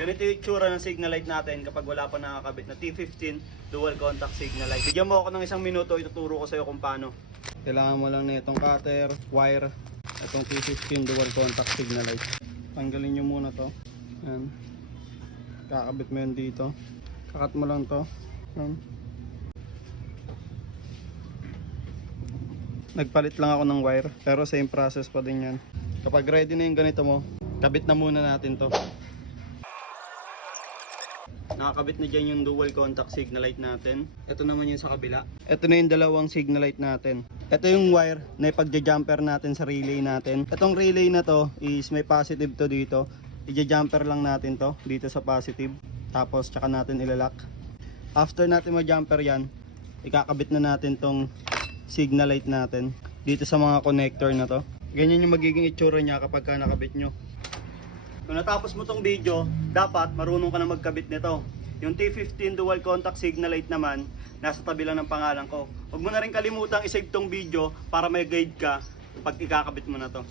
Ganito yung itsura ng signal light natin kapag wala pa nakakabit na T15 dual contact signal light. Bigyan mo ako ng 1 minuto, ituturo ko sa'yo kung paano. Kailangan mo lang na itong cutter, wire, itong T15 dual contact signal light. Tanggalin nyo muna to. Yan. Kakabit mo yun dito. Kakat mo lang to. Yan. Nagpalit lang ako ng wire, pero same process pa din yan. Kapag ready na yung ganito mo, kabit na muna natin to. Nakakabit na dyan yung dual contact signal light natin. Ito naman yung sa kabila. Ito na yung dalawang signal light natin. Ito yung wire na ipagja-jumper natin sa relay natin. Itong relay na to is may positive to dito. Ija-jumper lang natin to dito sa positive. Tapos tsaka natin ilalak. After natin ma-jumper yan, ikakabit na natin tong signal light natin dito sa mga connector na to. Ganyan yung magiging itsura niya kapag ka nakabit nyo. Kung natapos mo tong video, dapat marunong ka na magkabit nito. Yung T15 dual contact signal light naman, nasa tabi lang ng pangalan ko. Huwag mo na rin kalimutang isave tong video para may guide ka pag ikakabit mo na to.